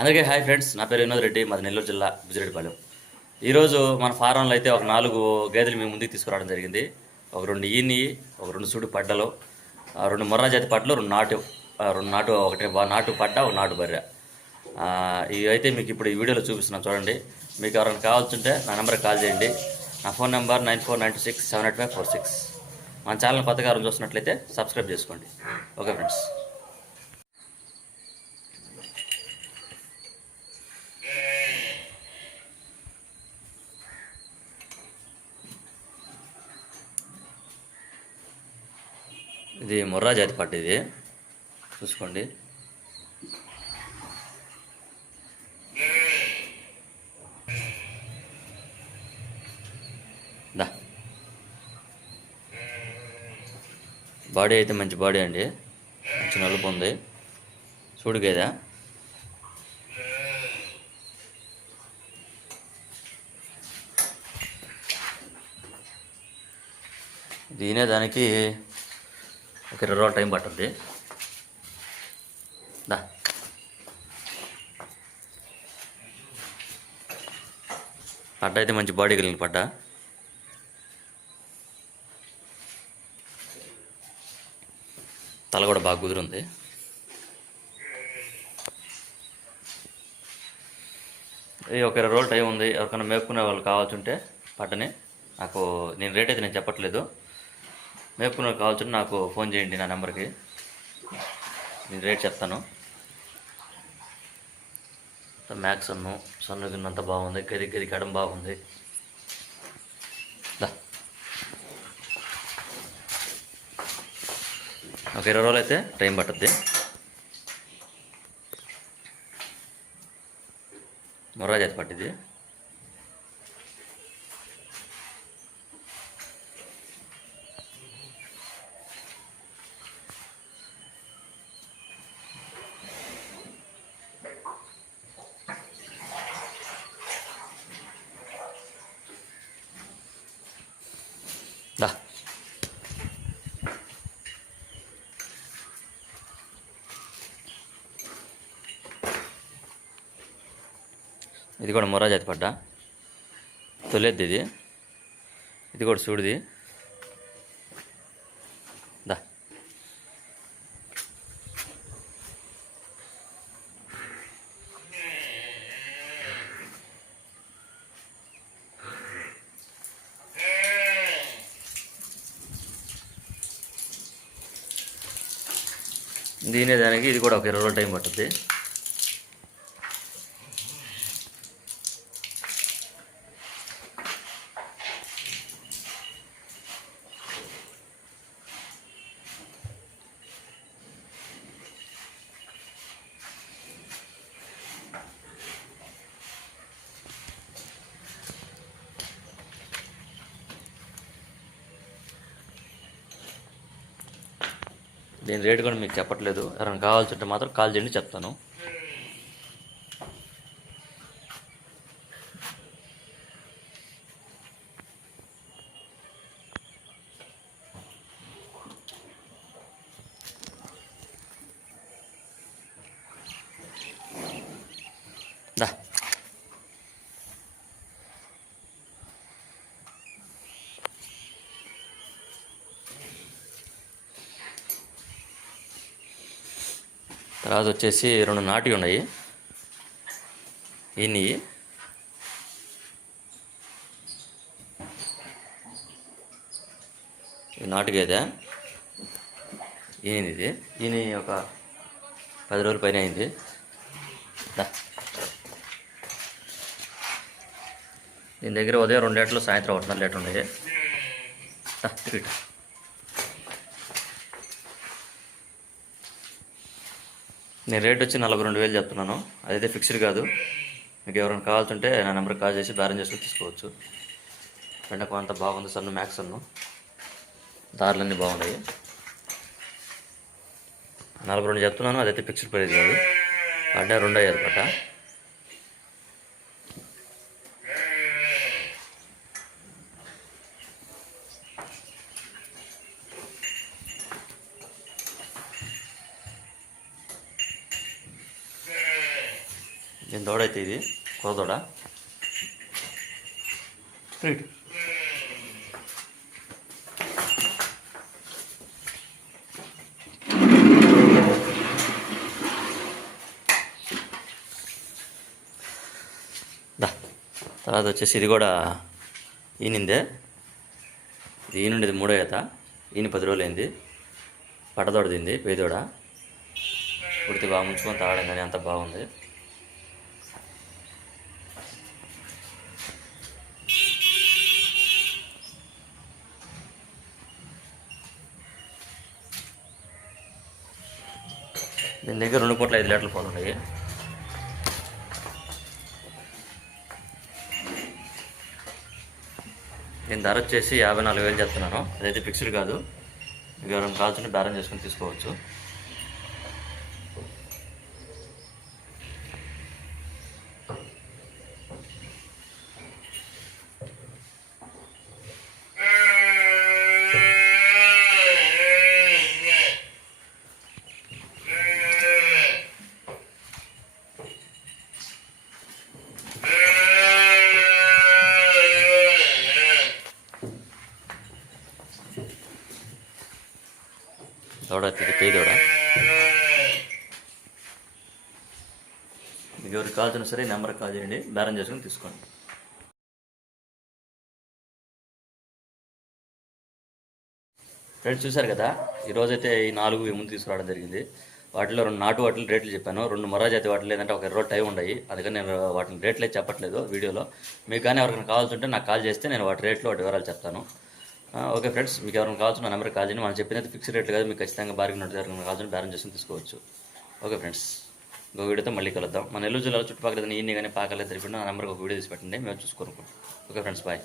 అందరికీ hi friends, నా పేరు వినోద్ రెడ్డి, మాది నెల్లూరు జిల్లా బుజ్జిరెడ్డిపాలెం. ఈరోజు మన ఫారంలో అయితే ఒక 4 గేదెలు మీ ముందుకు తీసుకురావడం జరిగింది. ఒక 2 ఈని, ఒక 2 సూడు పడ్డలు, 2 మొర్రా జాతి పడ్డలు, 2 నాటు, ఒకటి నాటు పడ్డ, ఒక నాటు బర్రె. ఇవి అయితే మీకు ఇప్పుడు ఈ వీడియోలో చూపిస్తున్నాను చూడండి. మీకు ఎవరైనా కావాల్సింటే నా నెంబర్కి కాల్ చేయండి. నా ఫోన్ నెంబర్ 9496785546. మన ఛానల్ కొత్తగా ఎవరైనా చూస్తున్నట్లయితే సబ్స్క్రైబ్ చేసుకోండి. Okay friends. ఇది మొర్రా జాతి పట్టు, ఇది చూసుకోండి. దా బాడీ అయితే మంచి బాడీ అండి, మంచి నలుపు ఉంది. చూడు గేదా, దీనే దానికి ఒక 20 రోజులు టైం పట్టుద్ది. దా పడ్డ అయితే మంచి బాడీ కలిగిన పడ్డ. తల కూడా బాగా కుదురుంది. ఇది ఒక 20 రోజులు టైం ఉంది. ఎవరికైనా మేపుకునే వాళ్ళు కావాల్సి ఉంటే పడ్డని నాకు, నేను రేట్ అయితే నేను చెప్పట్లేదు, మేపుకునే వాళ్ళు కావాల్సి ఉంటే నాకు ఫోన్ చేయండి. నా నెంబర్కి నేను రేట్ చెప్తాను. మ్యాక్స్ అన్ను సన్నుగిన్నంత బాగుంది. గది కడం బాగుంది. ఒక 20 రోజులు అయితే టైం పట్టుద్ది. మొర్రా జాతి పట్టింది. దా ఇది కూడా మొర్రా జాతి పడ్డ, తొలేద్ది ఇది. ఇది కూడా చూడుది. దా దీనే దానికి ఇది కూడా ఒక 20 రోజులు టైం పట్టుద్ది. దీని రేటు కూడా మీకు చెప్పట్లేదు. ఎవరైనా కావాల్సి ఉంటే మాత్రం కాల్ చేయండి, చెప్తాను. దా తర్వాత వచ్చేసి 2 నాటి ఉన్నాయి. ఈయన నాటు గేదె. ఈయనది ఈయన ఒక 10 రోజుల పైన అయింది. దీని దగ్గర ఉదయం 2 లీటర్లు, సాయంత్రం 1.5 లీటర్ ఉన్నాయి. నేను రేట్ వచ్చి 42,000 చెప్తున్నాను. అదైతే ఫిక్స్డ్ కాదు. మీకు ఎవరైనా కావాల్సింటే నా నెంబర్కి కాల్ చేసి బేరం చేసుకుని తీసుకోవచ్చు. పెండకం అంతా బాగుంది. సన్ను మ్యాక్స్ అన్ను, దారులన్నీ బాగున్నాయి. 42 చెప్తున్నాను. అదైతే ఫిక్స్డ్ ప్రైస్ కాదు. పడ్డ 2 అయ్యారు పట్ట. దీని దూడైతే ఇది కురదూడ. దా తర్వాత వచ్చేసి ఇది కూడా ఈనిందే. ఇది ఈనుండేది 3వ ఈత. ఈయన 10 రోజులు అయింది. పట్టదోడ తింది, పేదోడ. ఉడితే బాగా ముంచుకొని తాగడం కానీ అంత బాగుంది. దీని దగ్గర 2 పూట్ల 5 లీటర్ల పాలు ఉన్నాయి. దీని ధర వచ్చేసి 54,000 చెప్తున్నాను. అదైతే ఫిక్స్డ్ కాదు, మీకు ఎవరైనా కావాల్సింటే బేరం చేసుకొని తీసుకోవచ్చు. దూడ ఇది పే దూడ. మీకు ఎవరికి కావాల్సిన సరే నెంబర్కి కాల్ చేయండి, బేరం చేసుకుని తీసుకోండి. ఫ్రెండ్స్ చూశారు కదా, ఈరోజైతే ఈ 4 ముందు తీసుకురావడం జరిగింది. వాటిలో 2 నాటు వాటిలో రేట్లు చెప్పాను, 2 మొరా జాతి వాటిలో ఏంటంటే ఒక 20 టైం ఉన్నాయి. అందుకని నేను వాటిని రేట్లే చెప్పట్లేదు వీడియోలో. మీకు కానీ ఎవరికైనా కావాల్సి ఉంటే నాకు కాల్ చేస్తే నేను వాటి రేట్లు వాటి వివరాలు చెప్తాను. ఓకే ఫ్రెండ్స్, మీకు ఎవరైనా కావాల్సిన నెంబర్కి కాల్ చేయండి. మనం చెప్పినది ఫిక్స్ రేట్లు కాదు, మీకు ఖచ్చితంగా బార్గెన్ ఉంటుంది. ఎవరైనా కావాల్సిన బేరం చేసుకుని తీసుకోవచ్చు. ఓకే ఫ్రెండ్స్, ఇంకో వీడియోతో మళ్ళీ కలుద్దాం. మన నెల్లూరు జిల్లాలో చుట్టుపక్కల ఈయన్ని కానీ పాకలేదు తెలిపి నా నెంబర్కి ఒక వీడియో తీసి పెట్టండి, మేము చూసుకోనుకుంటాం. Okay friends, bye.